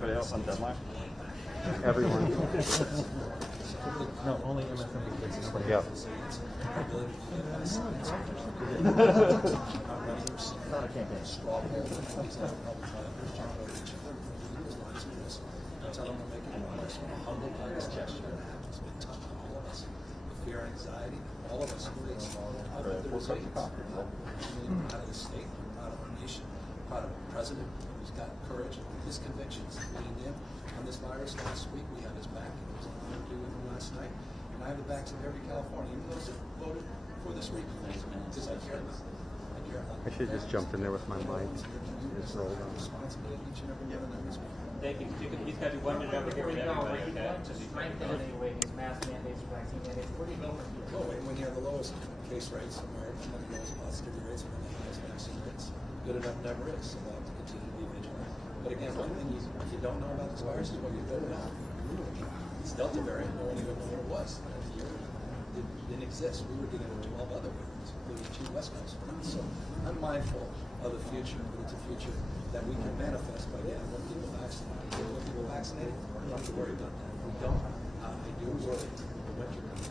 Anybody else on deadline? Everyone. No, only MSNBC. Nobody Yep. else. Not a campaign. Fear, anxiety, all of us creates out of the resilience. Out of the state, out of our nation, out of a president who's got courage, his convictions leaned in on this virus last week. We had his back. It was an honor to do with him last night. And I have the backs of every Californian, even those that voted for this week, because I care about them. I care about them. I should have just jumped in there with my mic. Just rolled on. Responsibility each and every one of them this week. Thank you. He's got to do 1 minute over here for everybody. Okay? Anyway, his mask mandates, vaccine mandates, where do you go from here? Well, when you have the lowest case rates in America, and the lowest positivity rates, and the highest vaccine rates, good enough never is. So we'll have to continue to be vigilant. But again, one thing you don't know about this virus is what you don't know. It's Delta variant. No one even knew what it was. It didn't exist. We were dealing with 12 other variants, including 2 West Coast variants. So I'm mindful of the future, but it's a future that we can manifest by getting more people vaccinated. Get more people vaccinated. We don't have to worry about that. If we don't, I do worry the winter coming.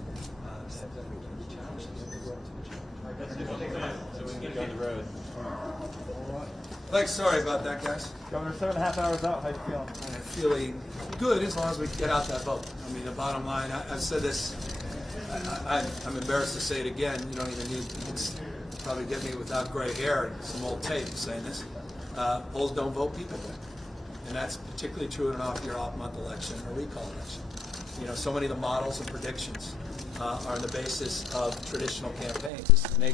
That we're going to be challenged. We're going to be challenged. So we can get you on the road. All right. Thanks. Sorry about that, guys. Governor, 7.5 hours out. How you feeling? I'm feeling good as long as we get out that vote. I mean, the bottom line, I've said this, I'm embarrassed to say it again. You don't even need, you can probably get me without gray hair and some old tape saying this. Polls don't vote, people vote. And that's particularly true in an off-year, off-month election or recall election. You know, so many of the models and predictions are on the basis of traditional campaigns. This is a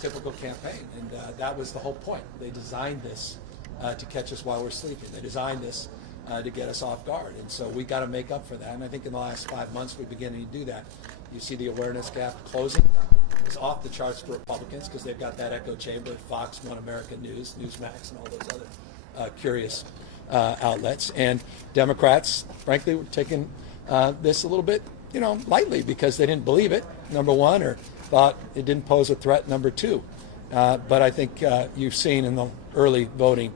typical campaign, and that was the whole point. They designed this to catch us while we're sleeping. They designed this to get us off guard, and so we got to make up for that. And I think in the last 5 months we're beginning to do that. You see the awareness gap closing. It's off the charts for Republicans because they've got that echo chamber, Fox, One American News, Newsmax, and all those other curious outlets. And Democrats, frankly, were taking this a little bit, lightly because they didn't believe it, number one, or thought it didn't pose a threat, number two. But I think you've seen in the early voting,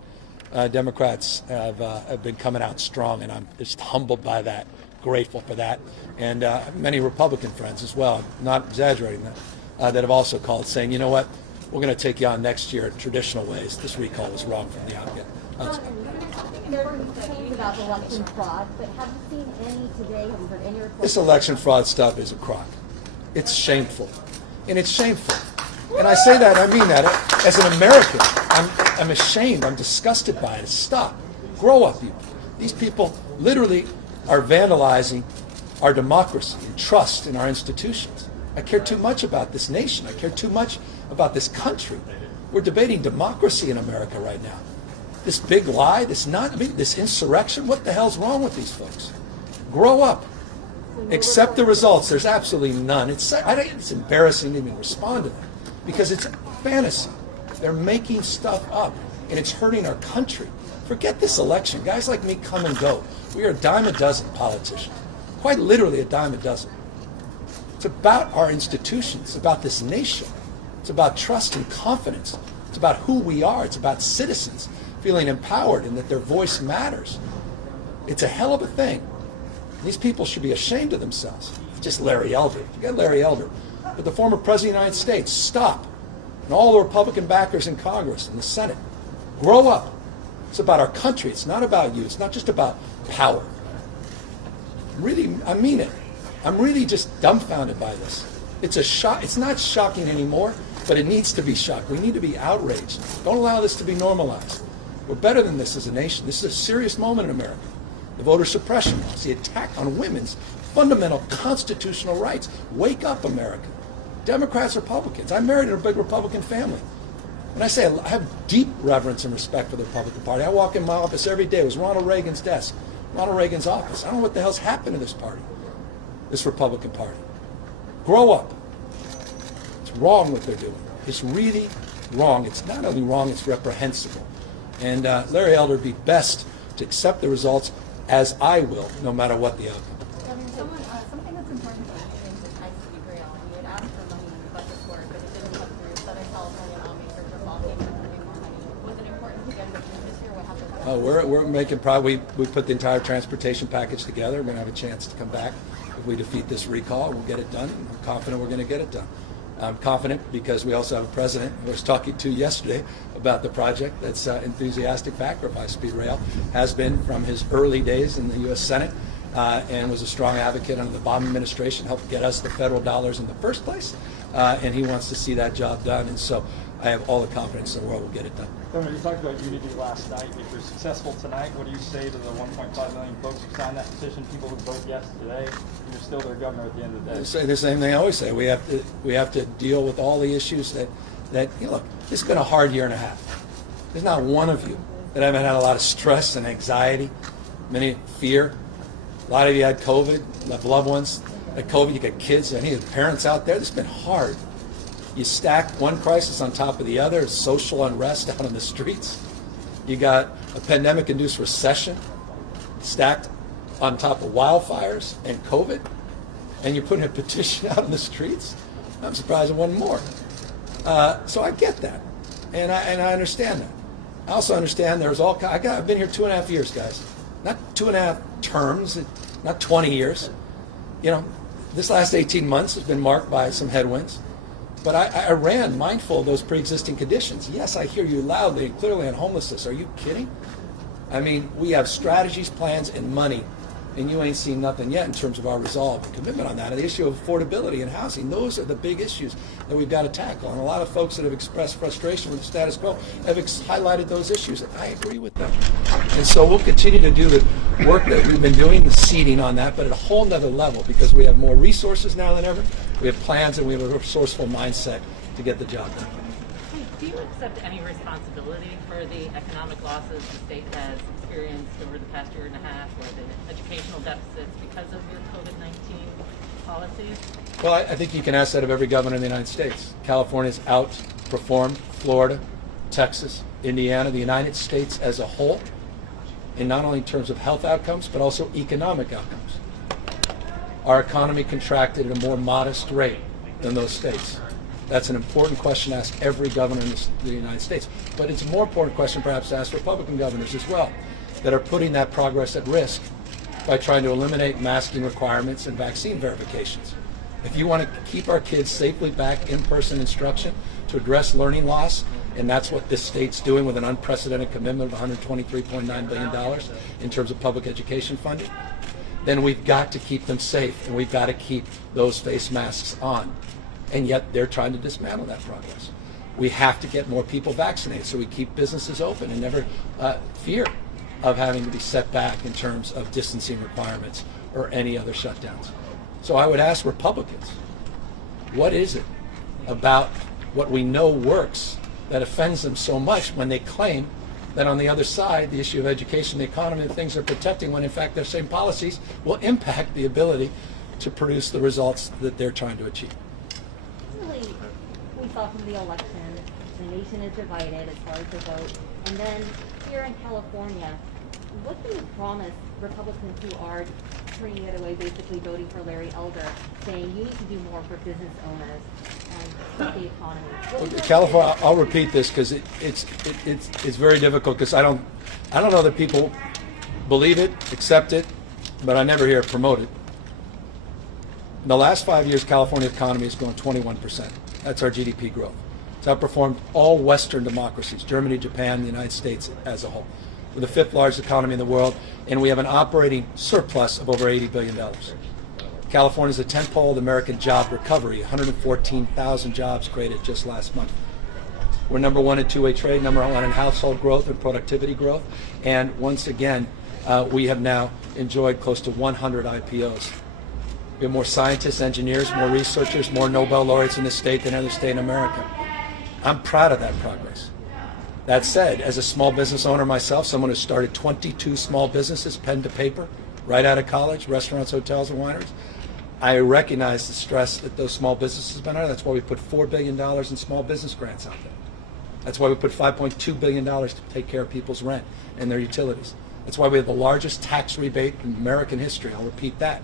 Democrats have been coming out strong, and I'm just humbled by that, grateful for that. And many Republican friends as well, I'm not exaggerating that have also called saying, you know what, we're going to take you on next year in traditional ways. This recall was wrong from the outset. There were claims about election fraud, but have you seen any today? Have you heard any reports? This election fraud stuff is a crock. It's shameful. And it's shameful. And I say that, I mean that. As an American, I'm ashamed. I'm disgusted by it. Stop. Grow up, you. These people literally are vandalizing our democracy and trust in our institutions. I care too much about this nation. I care too much about this country. We're debating democracy in America right now. This big lie, this insurrection, what the hell's wrong with these folks? Grow up. Accept the results. There's absolutely none. It's embarrassing to even respond to them because it's fantasy. They're making stuff up, and it's hurting our country. Forget this election. Guys like me come and go. We are a dime a dozen politicians, quite literally a dime a dozen. It's about our institutions. It's about this nation. It's about trust and confidence. It's about who we are. It's about citizens feeling empowered and that their voice matters. It's a hell of a thing. These people should be ashamed of themselves. Just Larry Elder. Forget Larry Elder. But the former President of the United States, stop. And all the Republican backers in Congress and the Senate, grow up. It's about our country. It's not about you. It's not just about power. Really, I mean it. I'm really just dumbfounded by this. It's a shock. It's not shocking anymore, but it needs to be shocked. We need to be outraged. Don't allow this to be normalized. We're better than this as a nation. This is a serious moment in America. The voter suppression laws, the attack on women's fundamental constitutional rights. Wake up, America. Democrats, Republicans. I'm married in a big Republican family. And I say I have deep reverence and respect for the Republican Party. I walk in my office every day. It was Ronald Reagan's desk, Ronald Reagan's office. I don't know what the hell's happened to this party, this Republican Party. Grow up. It's wrong what they're doing. It's really wrong. It's not only wrong, it's reprehensible. And Larry Elder would be best to accept the results as I will, no matter what the outcome. Something that's important to you is the Tyson Grill. And you had asked for money in the budget for it, but it didn't come through. Southern California lawmakers are balking for moving more money. Was it important to get it approved this year? What happened? We're making progress. We put the entire transportation package together. We're going to have a chance to come back. If we defeat this recall, we'll get it done. I'm confident we're going to get it done. I'm confident because we also have a president I was talking to yesterday about the project that's enthusiastic backer of high-speed rail, has been from his early days in the U.S. Senate, and was a strong advocate under the Obama administration, helped get us the federal dollars in the first place, and he wants to see that job done. And so I have all the confidence in the world we'll get it done. Governor, you talked about unity last night. If you're successful tonight, what do you say to the 1.5 million folks who signed that petition, people who vote yes today? You're still their governor at the end of the day. I say the same thing I always say. We have to deal with all the issues that look, this has been a hard year and a half. There's not one of you that haven't had a lot of stress and anxiety, many fear. A lot of you had COVID, have loved ones had COVID, you got kids, any of the parents out there. This has been hard. You stack one crisis on top of the other, social unrest out on the streets. You got a pandemic-induced recession stacked on top of wildfires and COVID, and you're putting a petition out in the streets. I'm surprised it wasn't more. So I get that, and I understand that. I also understand there's all. I've been here 2.5 years, guys. Not 2.5 terms, not 20 years. You know, this last 18 months has been marked by some headwinds. But I ran mindful of those pre-existing conditions. Yes, I hear you loudly and clearly on homelessness. Are you kidding? I mean, we have strategies, plans, and money, and you ain't seen nothing yet in terms of our resolve and commitment on that. And the issue of affordability and housing, those are the big issues that we've got to tackle. And a lot of folks that have expressed frustration with the status quo have highlighted those issues, and I agree with them. And so we'll continue to do the work that we've been doing, the seeding on that, but at a whole nother level, because we have more resources now than ever. We have plans, and we have a resourceful mindset to get the job done. Do you accept any responsibility for the economic losses the state has experienced over the past year and a half, or the educational deficits because of your COVID-19 policies? Well, I think you can ask that of every governor in the United States. California's outperformed Florida, Texas, Indiana, the United States as a whole, in not only in terms of health outcomes, but also economic outcomes. Our economy contracted at a more modest rate than those states. That's an important question to ask every governor in the United States. But it's a more important question perhaps to ask Republican governors as well, that are putting that progress at risk by trying to eliminate masking requirements and vaccine verifications. If you want to keep our kids safely back in-person instruction to address learning loss, and that's what this state's doing with an unprecedented commitment of $123.9 billion in terms of public education funding, then we've got to keep them safe, and we've got to keep those face masks on. And yet they're trying to dismantle that progress. We have to get more people vaccinated so we keep businesses open and never fear of having to be set back in terms of distancing requirements or any other shutdowns. So I would ask Republicans, what is it about what we know works that offends them so much when they claim that on the other side, the issue of education, the economy, the things they're protecting, when in fact their same policies will impact the ability to produce the results that they're trying to achieve. Really, we saw from the election, the nation is divided as far as the vote. And then here in California, what do you promise Republicans who are turning it away, basically voting for Larry Elder, saying you need to do more for business owners and the economy? California, I'll repeat this because it's very difficult because I don't know that people believe it, accept it, but I never hear it promoted. In the last 5 years, California economy has grown 21%. That's our GDP growth. It's outperformed all Western democracies, Germany, Japan, the United States as a whole. We're the fifth largest economy in the world, and we have an operating surplus of over $80 billion. California is the tentpole of the American job recovery, 114,000 jobs created just last month. We're number one in two-way trade, number one in household growth and productivity growth, and once again, we have now enjoyed close to 100 IPOs. We have more scientists, engineers, more researchers, more Nobel laureates in this state than any other state in America. I'm proud of that progress. That said, as a small business owner myself, someone who started 22 small businesses, pen to paper, right out of college, restaurants, hotels, and wineries, I recognize the stress that those small businesses have been under. That's why we put $4 billion in small business grants out there. That's why we put $5.2 billion to take care of people's rent and their utilities. That's why we have the largest tax rebate in American history. I'll repeat that.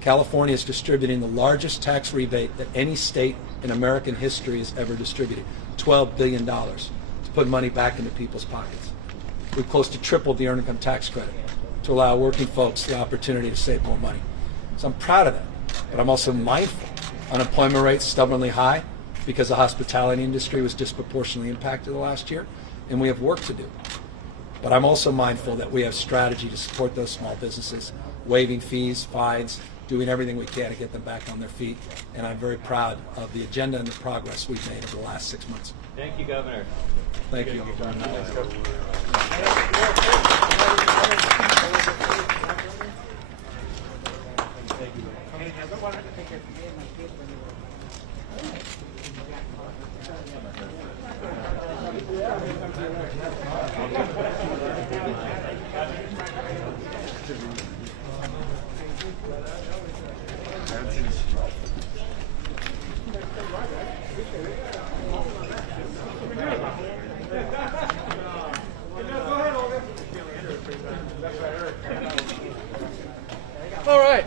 California is distributing the largest tax rebate that any state in American history has ever distributed, $12 billion, to put money back into people's pockets. we've close to tripled the earned income tax credit to allow working folks the opportunity to save more money. So I'm proud of that, but I'm also mindful. Unemployment rate's stubbornly high because the hospitality industry was disproportionately impacted the last year, and we have work to do. But I'm also mindful that we have strategy to support those small businesses, waiving fees, fines, doing everything we can to get them back on their feet. And I'm very proud of the agenda and the progress we've made over the last 6 months. Thank you, Governor. Thank you. All right.